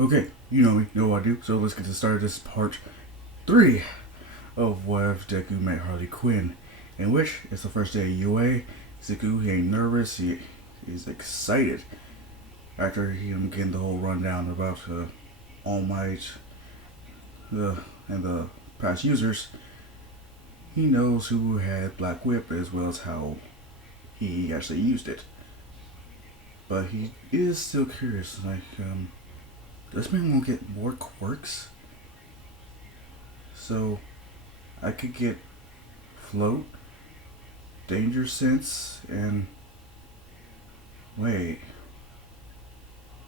Okay, you know me, know what I do, so let's get to start this part 3 of What If Deku Met Harley Quinn, in which it's the first day of UA. Zeku, he ain't nervous, he's excited after him getting the whole rundown about All Might and the past users. He knows who had Black Whip as well as how he actually used it. But he is still curious, this man won't get more quirks? So, I could get Float, Danger Sense, and... Wait.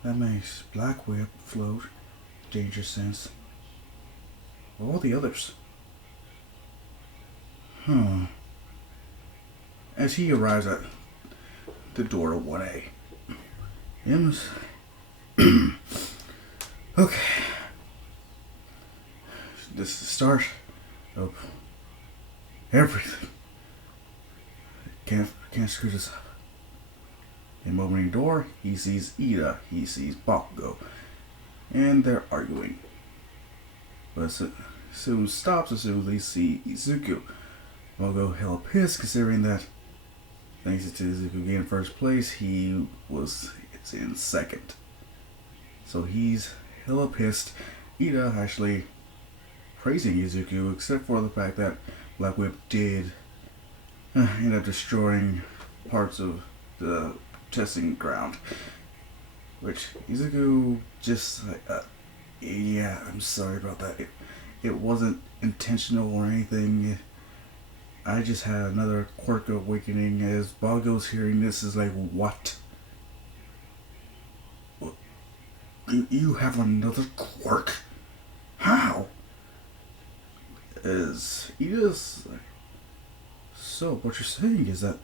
That makes Black Whip, Float, Danger Sense. All the others. As he arrives at the door to 1A. M's. Okay. This is the start of everything. Can't screw this up. In opening the door, he sees Ida, he sees Bakugo, and they're arguing. But soon stops as soon as they see Izuku. Bakugo hella pissed considering that thanks to Izuku getting first place, he was in second. So he's hella pissed. Ida actually praising Izuku, except for the fact that Black Whip did end up destroying parts of the testing ground. Which Izuku just yeah, I'm sorry about that. It wasn't intentional or anything. I just had another quirk awakening as Bakugo's hearing this is like, what? You have another quirk? How? As Ida's like, so what you're saying is that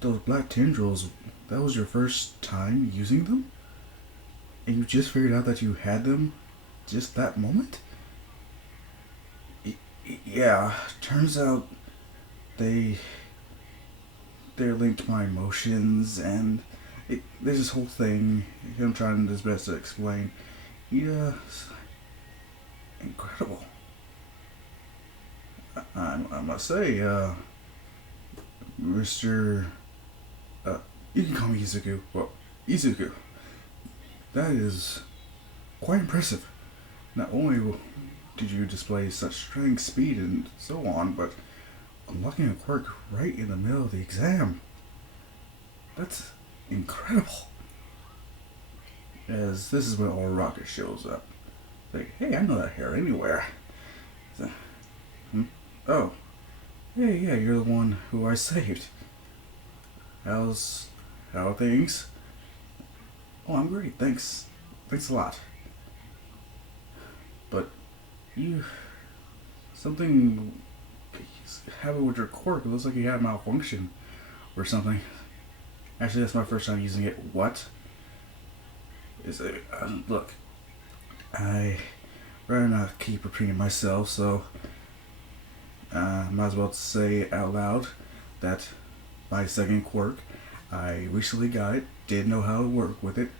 those black tendrils, that was your first time using them? And you just figured out that you had them just that moment? Yeah, turns out they're linked to my emotions, and there's this whole thing, him trying his best to explain. Yeah, incredible. I must say, Mr. You can call me Izuku. Well, Izuku. That is quite impressive. Not only did you display such strength, speed, and so on, but unlocking a quirk right in the middle of the exam. That's incredible. As this is when All Rocket shows up. Like, hey, I know that hair anywhere. So, oh, hey, yeah, you're the one who I saved. How are things? Oh, I'm great, thanks. Thanks a lot. But something happened with your quirk. It looks like you had malfunction or something. Actually, that's my first time using it. What? Look, I rather not keep repeating myself, so might as well say it out loud that my second quirk, I recently got it, didn't know how to work with it,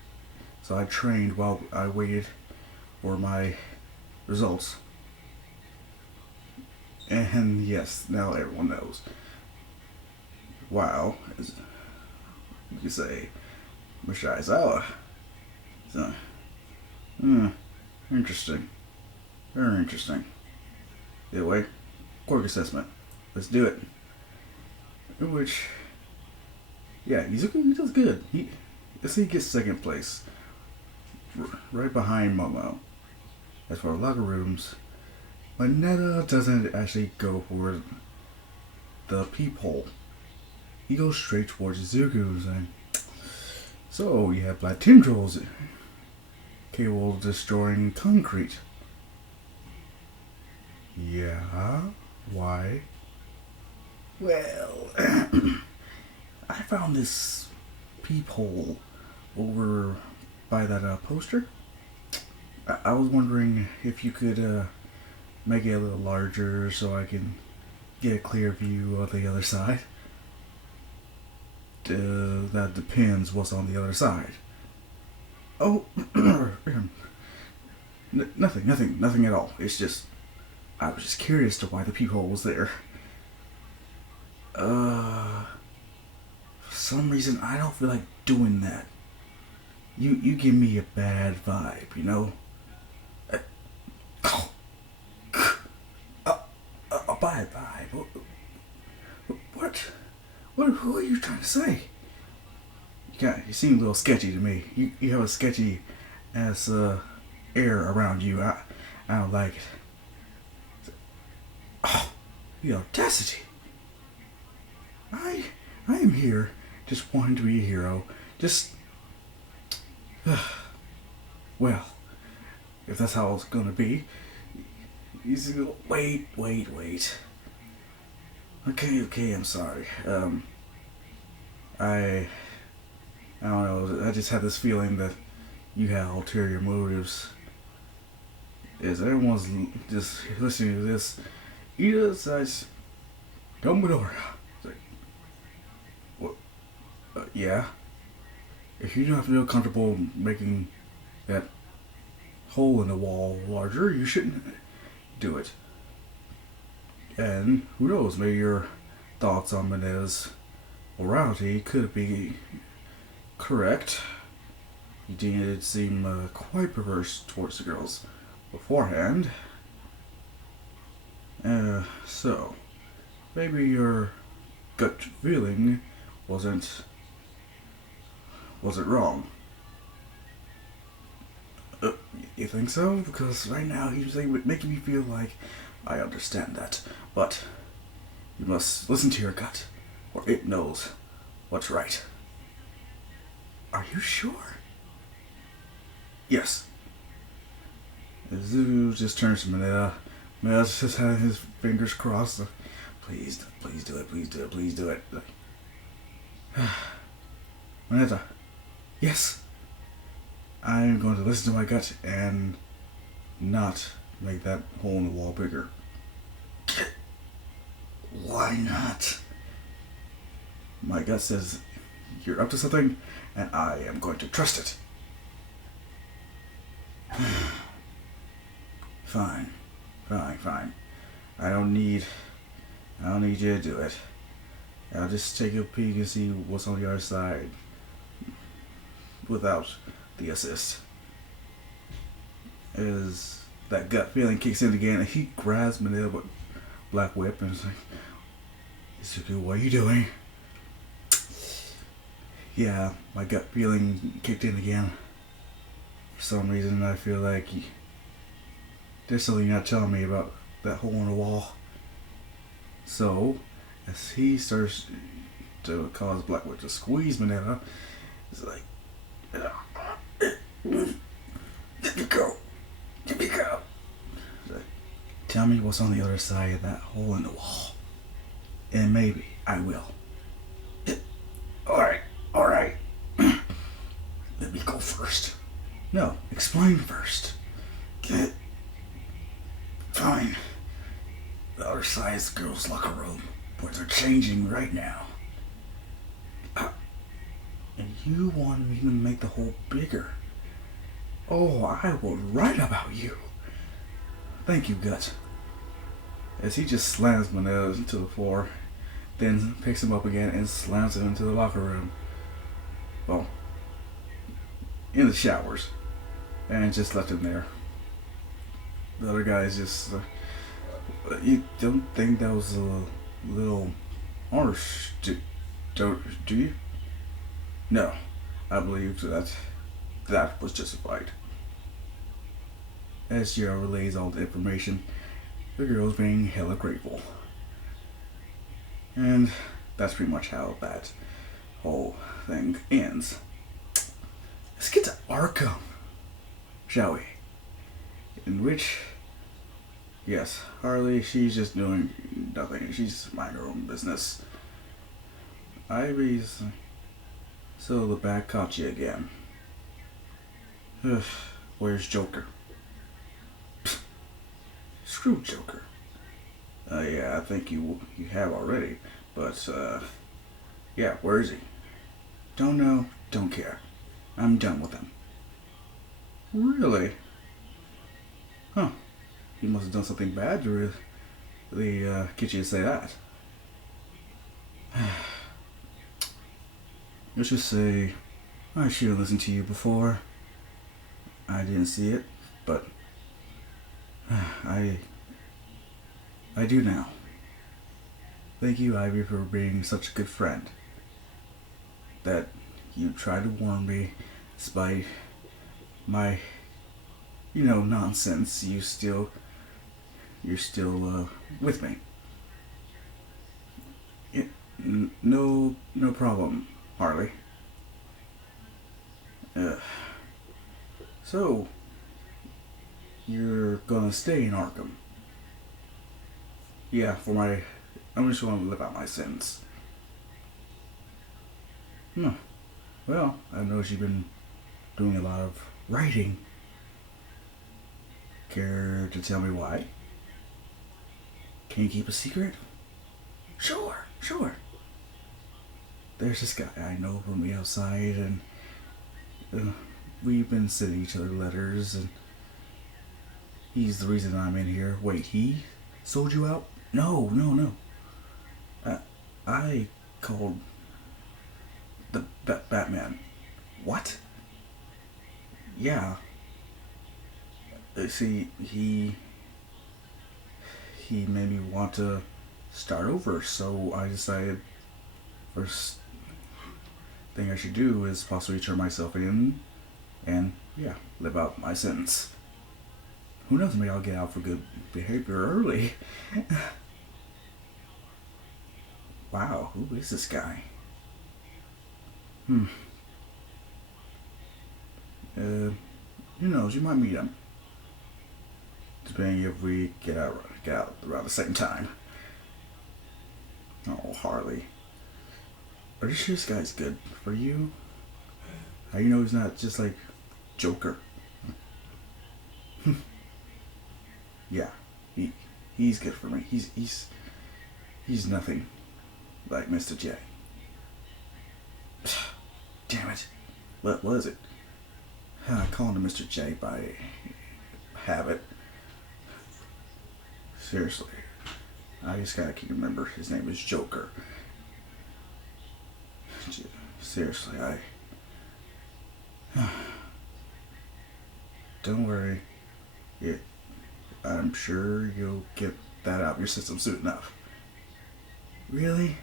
so I trained while I waited for my results. And yes, now everyone knows. Wow, as you could say, Mr. Aizawa. So, interesting. Very interesting. Either way, quirk assessment. Let's do it. In which, yeah, he does good. Let's say he gets second place, right behind Momo. As for locker rooms, Manetta doesn't actually go for the peephole. He goes straight towards Izuku, saying, so you have black tendrils capable of destroying concrete. Yeah, why? Well, I found this peephole over by that poster. I was wondering if you could make it a little larger so I can get a clear view of the other side. That depends what's on the other side. Oh, nothing at all. It's just, I was just curious to why the peephole was there. For some reason, I don't feel like doing that. You give me a bad vibe, you know? A, a bad vibe? What? Who are you trying to say? You seem a little sketchy to me. You have a sketchy ass air around you. I don't like it. Oh, the audacity! I I am here just wanting to be a hero. Just well, if that's how it's gonna be. Wait. Okay, I'm sorry. I I don't know. I just had this feeling that you had ulterior motives. As everyone's just listening to this, Ida says, Dumbledore. It's like, what? Yeah. If you don't feel comfortable making that hole in the wall larger, you shouldn't do it. And who knows, maybe your thoughts on Manetta's morality could be correct. He did seem quite perverse towards the girls beforehand. So, maybe your gut feeling wasn't wrong. You think so? Because right now he's making me feel like I understand that. But you must listen to your gut, or it knows what's right. Are you sure? Yes. Zoo just turns to Manetta. Manetta's just having his fingers crossed. Please do it. Manetta. Yes. I'm going to listen to my gut and not make that hole in the wall bigger. Why not? My gut says you're up to something, and I am going to trust it. Fine. I don't need you to do it. I'll just take a peek and see what's on the other side without the assist. As that gut feeling kicks in again, and he grabs Manila with Black Whip and is like, Izuku, what are you doing? Yeah, my gut feeling kicked in again. For some reason, I feel like there's something you're not telling me about that hole in the wall. So, as he starts to cause Black Whip to squeeze Manila, it's like, let me go. Like, tell me what's on the other side of that hole in the wall, and maybe I will. Alright. Let me go first. No, explain first. Fine. The other side is the girls' locker room, where they're changing right now. And you want me to make the hole bigger. Oh, I will write about you. Thank you, Gut. As he just slams Manila into the floor, then picks him up again and slams him into the locker room. Well, in the showers. And just left him there. The other guy's just... you don't think that was a little harsh, do you? No, I believe that was justified. As Jiro relays all the information, the girl's being hella grateful. And that's pretty much how that whole thing ends. Let's get to Arkham, shall we? In which, yes, Harley, she's just doing nothing. She's minding her own business. Ivy's... So the bat caught you again. Where's Joker? Pfft, screw Joker. Yeah, I think you have already. But, yeah, where is he? Don't know, don't care. I'm done with him. Really? Huh. He must have done something bad to really get you to say that. Let's just say I should have listened to you before. I didn't see it, but I do now. Thank you, Ivy, for being such a good friend. That you tried to warn me despite my, nonsense. You're still with me. No problem, Harley. So, you're gonna stay in Arkham? Yeah, I'm just gonna live out my sentence. Well, I noticed you've been doing a lot of writing. Care to tell me why? Can you keep a secret? Sure. There's this guy I know from the outside, and we've been sending each other letters, and he's the reason I'm in here. Wait, he sold you out? No. I called the Batman. What? Yeah. See, he made me want to start over, so I decided first thing I should do is possibly turn myself in and, live out my sentence. Who knows, maybe I'll get out for good behavior early. Wow, who is this guy? Who knows, you might meet him. Depending if we get out around the same time. Oh, Harley. Are you sure this guy's good for you? How you know he's not just like Joker? Yeah, he's good for me. He's nothing like Mr. J. Damn it. What was it? I called him Mr. J by habit. Seriously. I just gotta keep remember his name is Joker. Seriously, don't worry. I'm sure you'll get that out of your system soon enough. Really?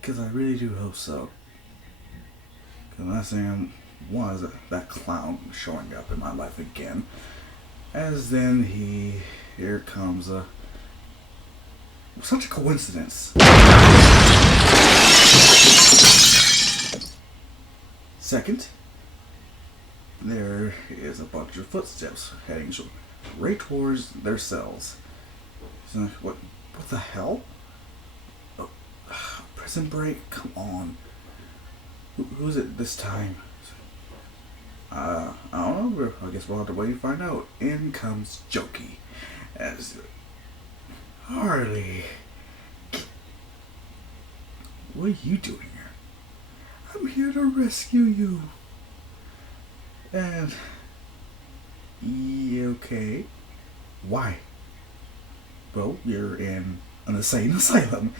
Because I really do hope so. Because last thing I want is that clown showing up in my life again. As then here comes such a coincidence. Second, there is a bunch of footsteps heading right towards their cells. So, what the hell? Oh, prison break? Come on. Who's it this time? I don't know. I guess we'll have to wait and find out. In comes Jokey as Harley. What are you doing here? I'm here to rescue you. And okay. Why? Well, you're in an insane asylum.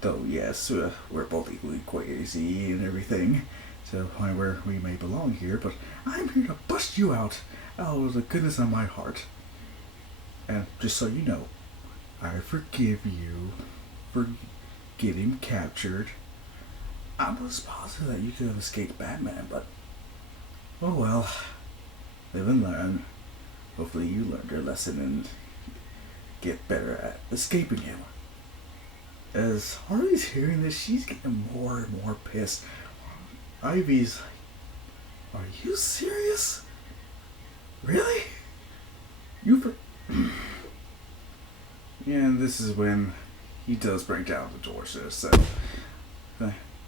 Though yes, we're both equally crazy and everything, to the point where we may belong here. But I'm here to bust you out of the goodness of my heart. And just so you know, I forgive you for getting captured. I was positive that you could have escaped Batman, but oh well. Live and learn. Hopefully you learned your lesson and get better at escaping him. As Harley's hearing this, she's getting more and more pissed. Ivy's like, are you serious? Really? And this is when he does break down the door to himself.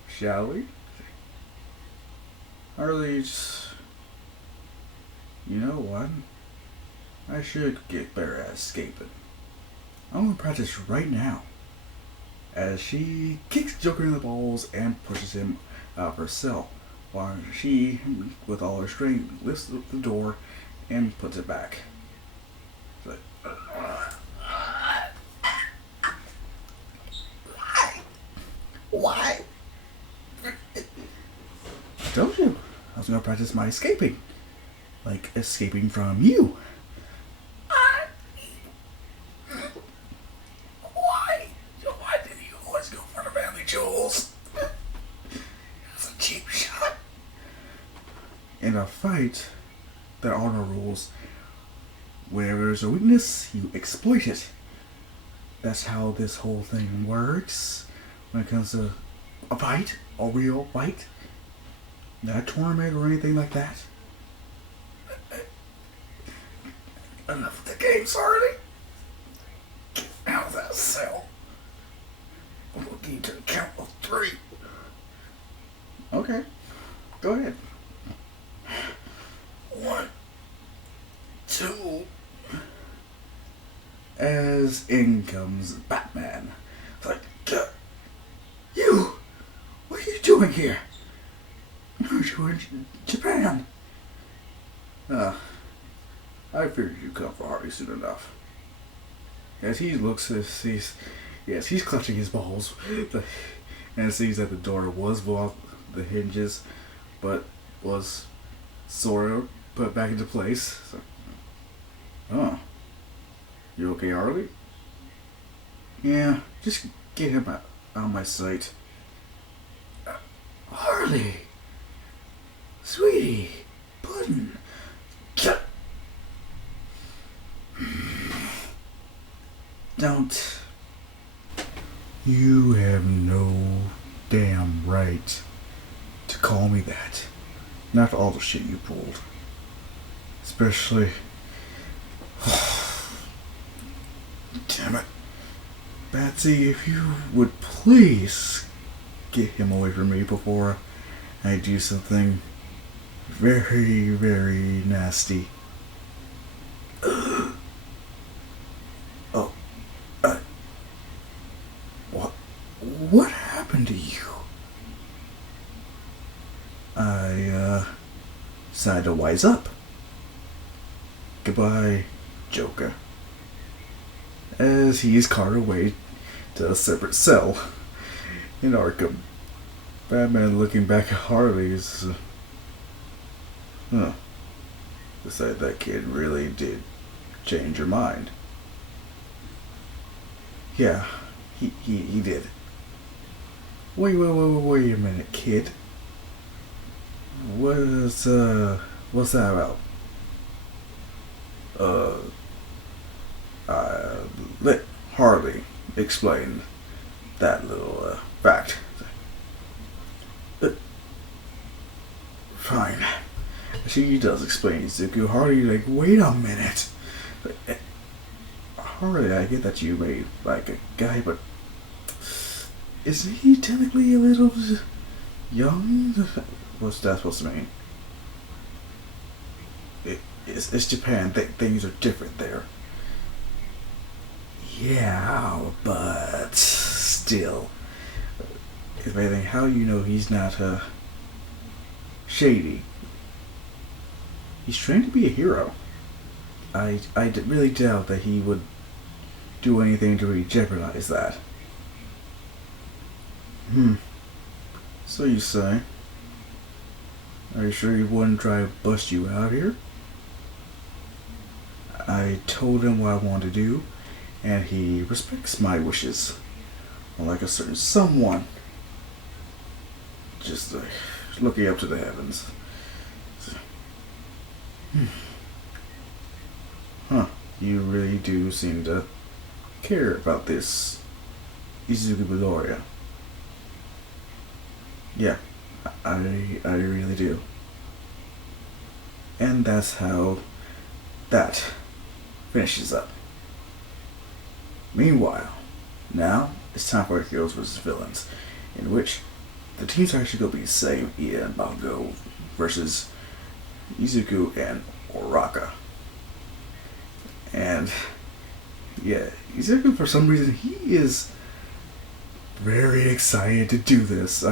Shall we? Harley, you know what? I should get better at escaping. I'm gonna practice right now. As she kicks Joker in the balls and pushes him out of her cell. while she, with all her strength, lifts up the door and puts it back. It's like, why? I told you I was going to practice my escaping. Like escaping from you. Why? Why did you always go for the family jewels? It's a cheap shot. In a fight, there are no rules. Whenever there's a weakness, you exploit it. That's how this whole thing works when it comes to a fight, a real fight. Not a tournament or anything like that. Enough of the games already. Get out of that cell. I'm looking to the count of 3. Okay, go ahead. 1, 2. As in comes Batman. It's like, you! What are you doing here? Aren't you in Japan? I figured you'd come for Harley soon enough. As he looks, he's clutching his balls, and sees that the door was off the hinges, but was sort of put back into place. So, you okay, Harley? Yeah, just get him out of my sight. Harley, sweetie, Puddin'. Don't. You have no damn right to call me that. Not for all the shit you pulled. Especially. Damn it. Batsy, if you would please get him away from me before I do something very, very nasty. What happened to you? I decided to wise up. Goodbye, Joker. As he's carted away to a separate cell in Arkham, Batman, looking back at Harley's, decided that kid really did change your mind. Yeah, he did. Wait a minute, kid. What's that about? Let Harley explain that little fact. Fine. She does explain Zuko. Harley, like, wait a minute. Harley, I get that you may like a guy, but isn't he technically a little young? What's that supposed to mean? It's Japan. Things are different there. Yeah, but still. If anything, how do you know he's not shady? He's trained to be a hero. I really doubt that he would do anything to really jeopardize that. So you say? Are you sure he wouldn't try to bust you out here? I told him what I wanted to do, and he respects my wishes. Unlike a certain someone. Just looking up to the heavens. You really do seem to care about this Izuku Midoriya. Yeah, I really do. And that's how that finishes up. Meanwhile, now it's time for Heroes vs. Villains, in which the teams are actually going to be the same, Ia and Bango versus Izuku and Oraka. And yeah, Izuku, for some reason, he is very excited to do this.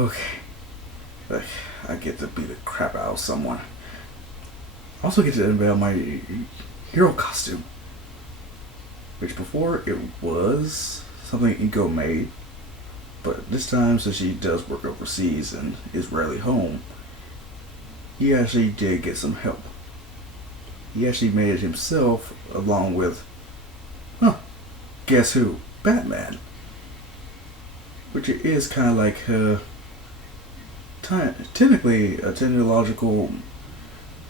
Okay. Look, I get to beat the crap out of someone. I also get to unveil my hero costume. Which before it was something Inko made. But this time, since she does work overseas and is rarely home, he actually did get some help. He actually made it himself along with, guess who? Batman. Which is kind of like technically a technological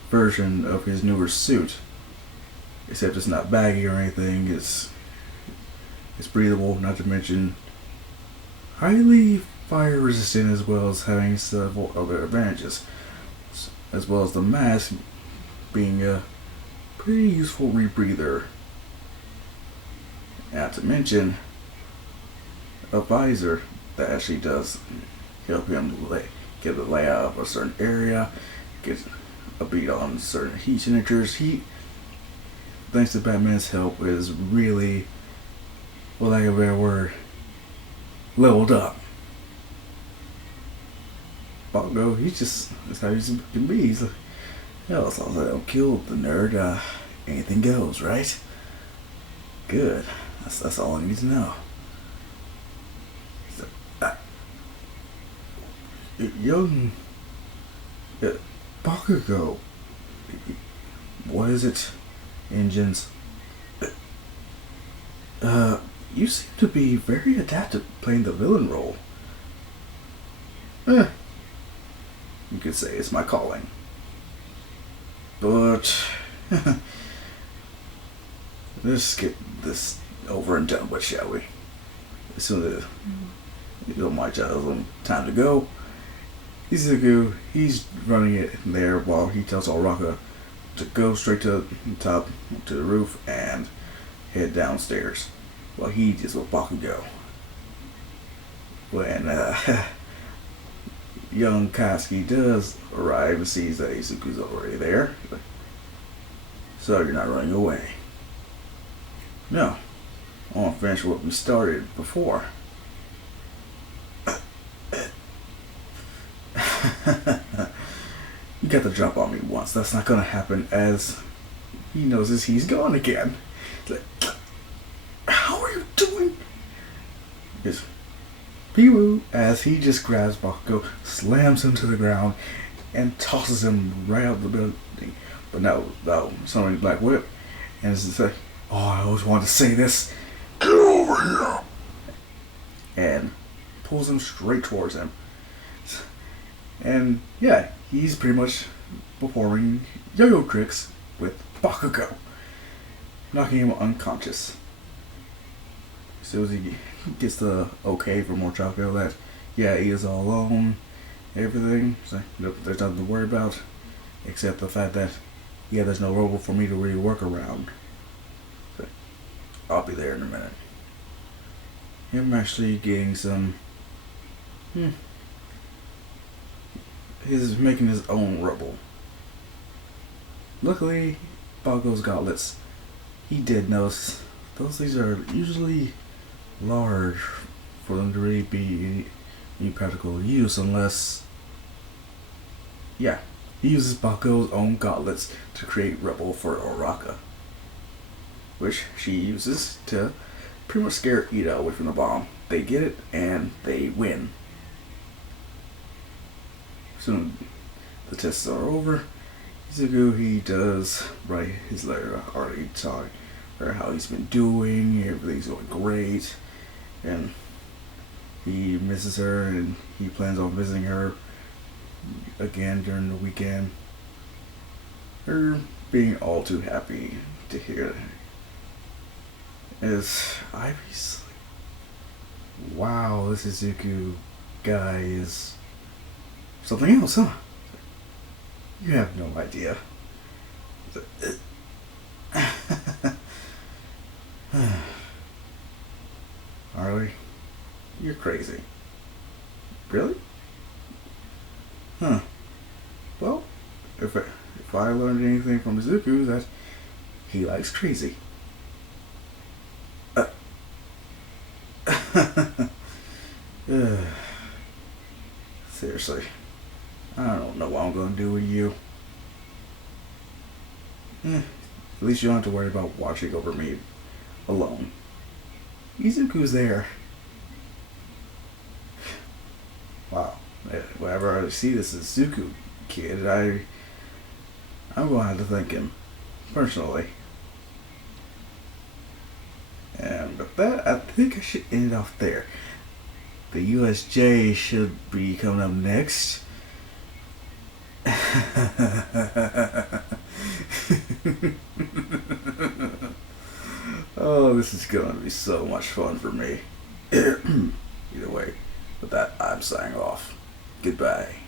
version of his newer suit. Except it's not baggy or anything, it's breathable, not to mention highly fire resistant, as well as having several other advantages. As well as the mask being a pretty useful rebreather. Not to mention a visor that actually does help him get the layout of a certain area, get a beat on certain heat signatures. He, thanks to Batman's help, is really, for lack of a better word, leveled up. Bongo, that's how he can be. He's like, hell, as long as I don't kill the nerd, anything goes, right? Good. That's all I need to know. So, young Bakugo, what is it? Engines. You seem to be very adept at playing the villain role. You could say it's my calling. But let's get this over and done with, shall we? As soon as you don't mind, time to go. Izuku, he's running it there while he tells Araka to go straight to the top, to the roof, and head downstairs. While he just with Bakugo. When young Katsuki does arrive and sees that Izuku's already there. So you're not running away. No. I want to finish what we started before. You got the jump on me once. That's not going to happen, as he knows he's gone again. Like, how are you doing? Yes. Piwu, as he just grabs Bakugo, slams him to the ground, and tosses him right out the building. But no, somebody Black Whip, and it's just like, oh, I always wanted to say this. Get over here! And pulls him straight towards him. And yeah, he's pretty much performing yo-yo tricks with Bakugo, knocking him unconscious. As soon as he gets the okay from Morchako that, yeah, he is all alone, everything, so nope, there's nothing to worry about, except the fact that, yeah, there's no robot for me to really work around. So, I'll be there in a minute. Him actually getting some, he's making his own rubble. Luckily, Bakugo's gauntlets, he did notice these are usually large for them to really be any practical use, unless, yeah, he uses Bakugo's own gauntlets to create rubble for Araka, which she uses to pretty much scare Ida away from the bomb. They get it and they win. Soon the tests are over. Izuku, he does write his letter to Harley, telling her how he's been doing, everything's going great, and he misses her and he plans on visiting her again during the weekend. Her being all too happy to hear it. As Ivy's like, wow, this Izuku guy is something else, huh? You have no idea. Harley, you're crazy. Really? Huh. Well, if I learned anything from Izuku, that he likes crazy. do with you. At least you don't have to worry about watching over me alone. Izuku's there. Wow. Whenever I see this Izuku kid, I'm going to have to thank him personally. And with that, I think I should end it off there. The USJ should be coming up next. Oh, this is going to be so much fun for me. Either way, with that, I'm signing off. Goodbye.